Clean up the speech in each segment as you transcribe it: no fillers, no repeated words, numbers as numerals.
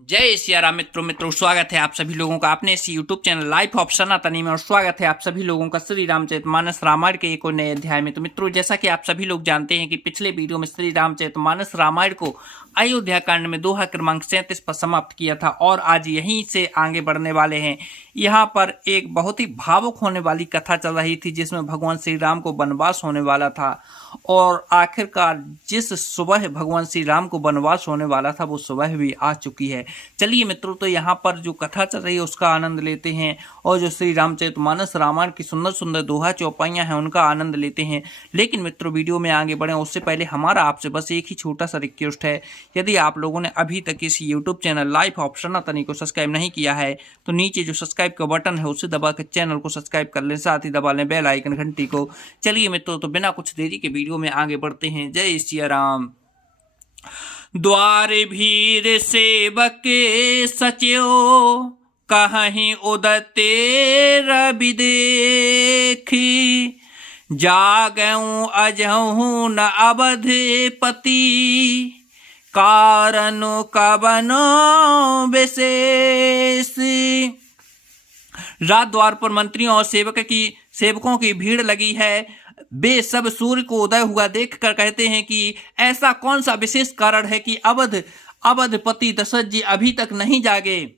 जय सिया राम मित्रों स्वागत है आप सभी लोगों का अपने इस यूट्यूब चैनल लाइफ ऑफ सनातनी में। और स्वागत है आप सभी लोगों का श्री रामचरितमानस रामायण के एक और नए अध्याय में। तो मित्रों, जैसा कि आप सभी लोग जानते हैं कि पिछले वीडियो में श्री रामचरितमानस रामायण को अयोध्या कांड में दोहा क्रमांक 37 पर समाप्त किया था और आज यहीं से आगे बढ़ने वाले हैं। यहाँ पर एक बहुत ही भावुक होने वाली कथा चल रही थी जिसमें भगवान श्री राम को वनवास होने वाला था और आखिरकार जिस सुबह भगवान श्री राम को वनवास होने वाला था वो सुबह भी आ चुकी है। चलिए मित्रों, तो यहाँ पर जो कथा चल रही है उसका आनंद लेते हैं और जो श्री रामचरितमानस रामायण की सुंदर सुंदर दोहा चौपाइयाँ हैं उनका आनंद लेते हैं। लेकिन मित्रों, वीडियो में आगे बढ़े उससे पहले हमारा आपसे बस एक ही छोटा सा रिक्वेस्ट है, यदि आप लोगों ने अभी तक इस यूट्यूब चैनल लाइफ ऑफ सनातनी को सब्सक्राइब नहीं किया है तो नीचे जो सब्सक्राइब का बटन है उसे दबा कर चैनल को सब्सक्राइब कर लें, साथ ही दबा लें बेल आइकन घंटी को। चलिए मित्रों, तो बिना कुछ देरी के वीडियो में आगे बढ़ते हैं। जय सिया राम। द्वार भीर सेवक सच्यो कहीं उदते रवि देखी, जागऊं अजहूं न अवधपति, कारण कवनो विशेष। रात द्वार पर मंत्रियों और सेवकों की भीड़ लगी है। वे सब सूर्य को उदय हुआ देखकर कहते हैं कि ऐसा कौन सा विशेष कारण है कि अवधपति दशरथ जी अभी तक नहीं जागे।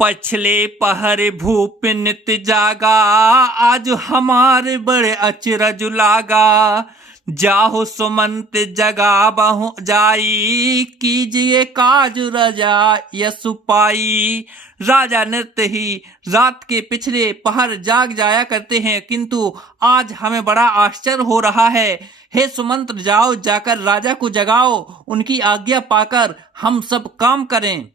पछले पहर भूप नित जागा, आज हमारे बड़े अचरज लागा, जाहो सुमंत जगा बहु जाई, कीजिए काज रजा यसु पाई। राजा नृत्य ही रात के पिछले पहर जाग जाया करते हैं, किंतु आज हमें बड़ा आश्चर्य हो रहा है। हे सुमंत, जाओ जाकर राजा को जगाओ, उनकी आज्ञा पाकर हम सब काम करें।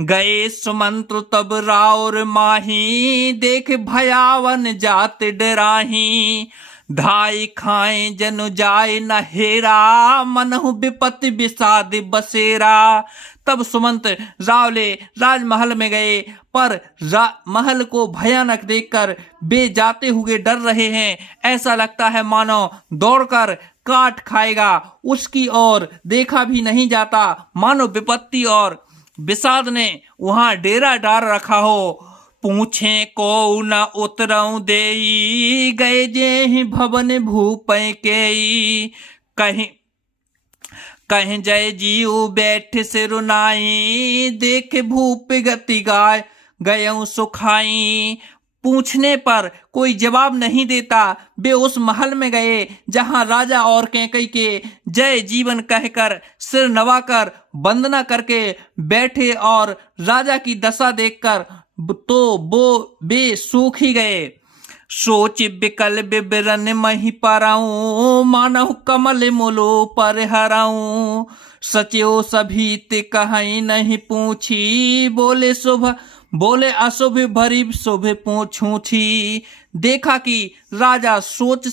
गए सुमंत्र तब राउर माही, देख भयावन जात डराही, धाई खाए जनु जाए न हेरा, मनहु विपत्ति विषाद बसेरा। तब सुमंत रावले राजमहल में गए, पर महल को भयानक देखकर वे जाते हुए डर रहे हैं। ऐसा लगता है मानो दौड़कर काट खाएगा, उसकी ओर देखा भी नहीं जाता, मानो विपत्ति और विषाद ने वहां डेरा डाल रखा हो। पूछे को न उतरऊ देई, गए जे भवन भूपै केई, कहीं जय जीव बैठ से रुनाई, देख भूप गति गाय गयऊ सुखाई। पूछने पर कोई जवाब नहीं देता। वे उस महल में गए जहां राजा और कैकई के जय जीवन कहकर सिर नवाकर वंदना करके बैठे और राजा की दशा देखकर तो वो बे सूख ही गए। सोच बिकल बिबरन मही पराऊं, मानहु कमल मुलो पर हराऊं, सच्यो सभी ते कहीं नहीं पूछी, बोले अशुभ भरी शुभ पूछूं छी। देखा कि राजा सोच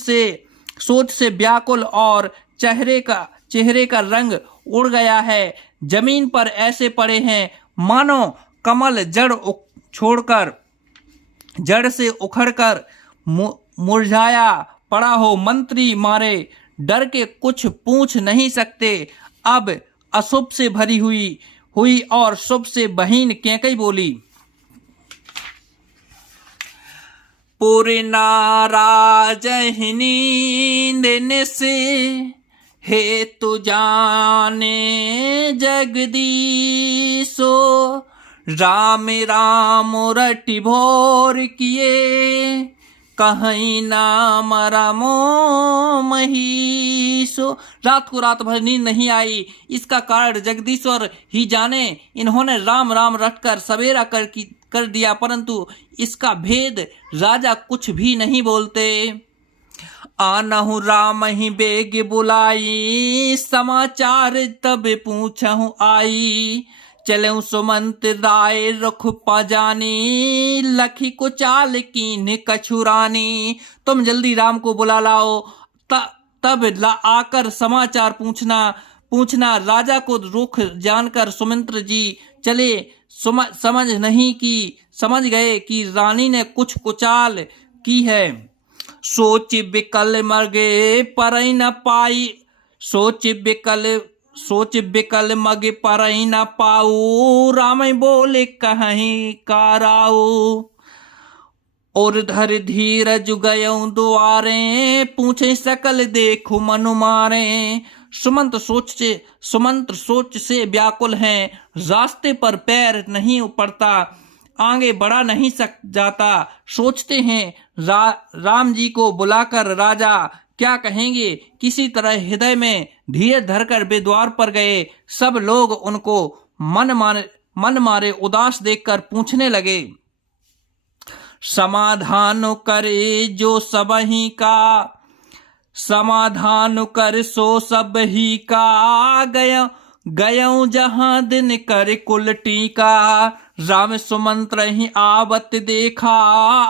से व्याकुल और चेहरे का रंग उड़ गया है, जमीन पर ऐसे पड़े हैं मानो कमल जड़ से उखड़कर मुरझाया पड़ा हो। मंत्री मारे डर के कुछ पूछ नहीं सकते। अब अशुभ से भरी हुई और शुभ से बहीन कैकई बोली, पूरे नाराज नींद से हे तु जाने जगदीशो, राम राम रटि भोर किए, कहीं नाम रामो महीसो। रात को रात भर नींद नहीं आई, इसका कारण जगदीश्वर ही जाने। इन्होंने राम राम रटकर सवेरा कर दिया, परंतु इसका भेद राजा कुछ भी नहीं बोलते। आनहु राम ही बेग बुलाई, समाचार तब पूछहु आई, चलऊं सुमंत राय रुख पाजानी, लखी को चाल कीन कछुरानी। तुम जल्दी राम को बुला लाओ, तब आकर समाचार पूछना। राजा को रुख जानकर सुमंत्र जी चले, समझ गए कि रानी ने कुछ कुचाल की है। सोच बिकल मर गए पर न पाई, सोच बिकल सोच बिकल मग परई न पाऊ, राम बोले कहीं काराऊ। और धर धीरज गयऊ द्वारे, पूछे सकल देखो मनु मारे। सुमंत्र सोच से व्याकुल हैं, रास्ते पर पैर नहीं पड़ता, आगे बढ़ा नहीं सक जाता। सोचते हैं राम जी को बुलाकर राजा क्या कहेंगे। किसी तरह हृदय में धीरज धरकर वे द्वार पर गए। सब लोग उनको मन मारे उदास देखकर पूछने लगे, समाधान करे जो सब ही का, समाधान कर सो सब ही का, गयऊ जहां दिन कर कुल टीका। राम सुमंत्र ही आवत देखा,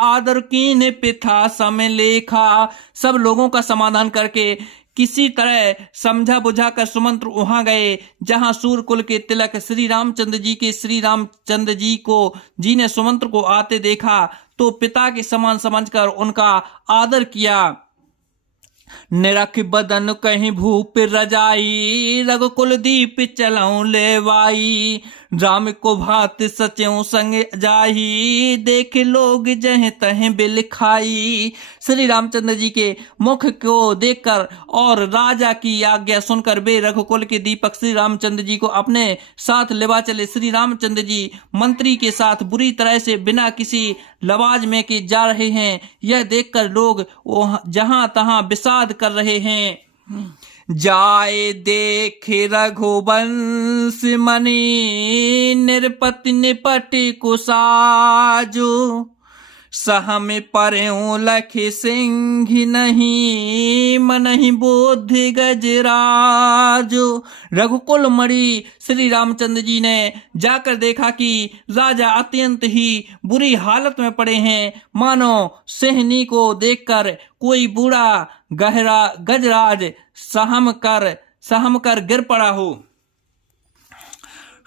आदर कीन पिथा सम लेखा। सब लोगों का समाधान करके किसी तरह समझा बुझा कर सुमंत्र वहां गए जहां सूर्यकुल के तिलक श्री रामचंद्र जी ने सुमंत्र को आते देखा तो पिता के समान समझकर उनका आदर किया। निरख बदन कहीं भूप रजाई, रघुकुल दीप चलऊं लेवाई। राम को भात सच्यों संग जाही, देख लोग जह तह बिल खाई। श्री रामचंद्र जी के मुख को देखकर और राजा की आज्ञा सुनकर वे रघुकुल के दीपक श्री रामचंद्र जी को अपने साथ लेवा चले। श्री रामचंद्र जी मंत्री के साथ बुरी तरह से बिना किसी लवाज में के जा रहे हैं, यह देखकर लोग जहां तहां विषाद कर रहे हैं। जाए देख रघुवंश मणि, निरपति निपट कुसाजो। सहम परऊं लख सिंह नहीं, मनहि बोधि गजराजो। रघुकुल मणि श्री रामचंद्र जी ने जाकर देखा कि राजा अत्यंत ही बुरी हालत में पड़े हैं, मानो सिंहनी को देखकर कोई बूढ़ा गहरा गजराज सहम कर गिर पड़ा हो।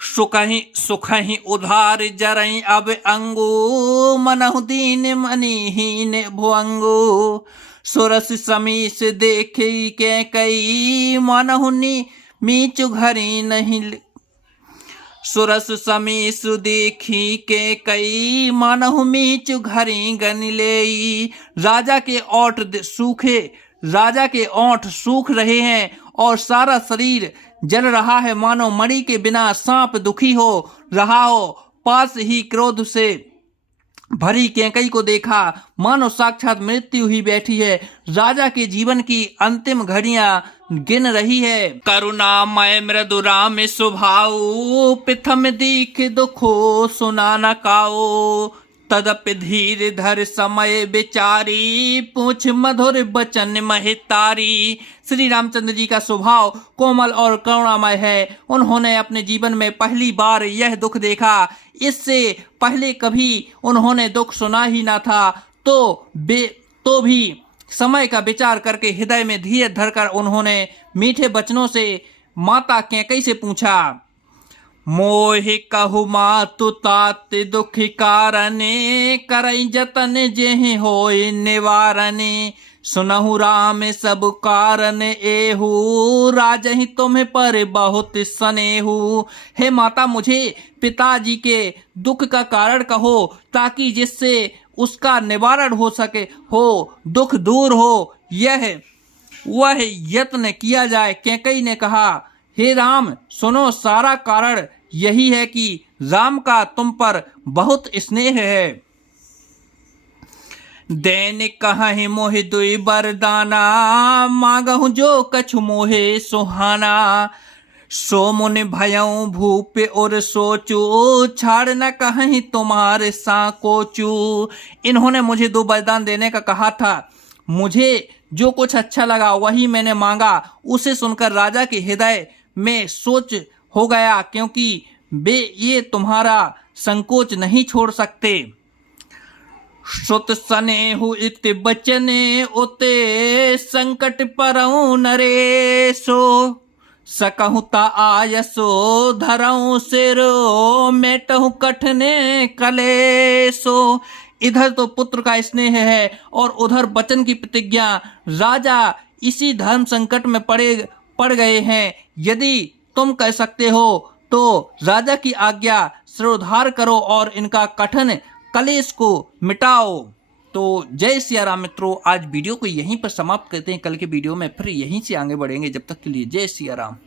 सुख ही उधार जरई अब अंगो, मनहु दीन मनिहीन भुअंगो। सुरस समीस देखे के कई, मनहु मीचु घरी नहीं। सुरस समीस देखी के कई, मनहु मीचु घरी गन लेई। राजा के ओंठ सूख रहे हैं और सारा शरीर जल रहा है, मानो मणि के बिना सांप दुखी हो रहा हो। पास ही क्रोध से भरी कैकई को देखा, मानो साक्षात मृत्यु ही बैठी है, राजा के जीवन की अंतिम घड़ियां गिन रही है। करुणामय मृदु राम स्वभाव, पिथम दीख दुखो सुना न काओ। तदपि धीर धर समय विचारी, पूछ मधुर बचन महितारी। श्री रामचंद्र जी का स्वभाव कोमल और करुणामय है। उन्होंने अपने जीवन में पहली बार यह दुख देखा, इससे पहले कभी उन्होंने दुख सुना ही ना था। तो भी समय का विचार करके हृदय में धीरज धरकर उन्होंने मीठे बचनों से माता कैकई से पूछा, मोहि कहु मातु तात दुख कारणे, करई जतन जेहि होय निवारणे। सुनहु राम सब कारण एहू, राजहि तुम्हें पर बहुत स्नेहू। हे माता, मुझे पिताजी के दुख का कारण कहो ताकि जिससे उसका निवारण हो सके, हो दुख दूर हो, वह यत्न किया जाए। कैकई ने कहा, हे राम सुनो, सारा कारण यही है कि राम का तुम पर बहुत स्नेह है। दैनिक कहि मोहि दुई बरदाना, मांगहु जो कछु मोहे सुहाना। सो मुनि भयऊ भूप और सोचू, छाड़ न कहीं तुम्हारे साकोचू। इन्होंने मुझे 2 वरदान देने का कहा था, मुझे जो कुछ अच्छा लगा वही मैंने मांगा। उसे सुनकर राजा के हृदय में सोच हो गया, क्योंकि वे ये तुम्हारा संकोच नहीं छोड़ सकते। सुत सनेहु इत बचने उते, संकट परऊं नरेशो। सकहुता आयसो धरऊं सिरो, मेटहु कठने कलेसो। इधर तो पुत्र का स्नेह है और उधर वचन की प्रतिज्ञा। राजा इसी धर्म संकट में पड़ गए हैं। यदि तुम कह सकते हो तो राजा की आज्ञा सिरोधार करो और इनका कठिन कलेश को मिटाओ। तो जय सिया राम मित्रों, आज वीडियो को यहीं पर समाप्त करते हैं। कल के वीडियो में फिर यहीं से आगे बढ़ेंगे। जब तक के लिए जय सिया राम।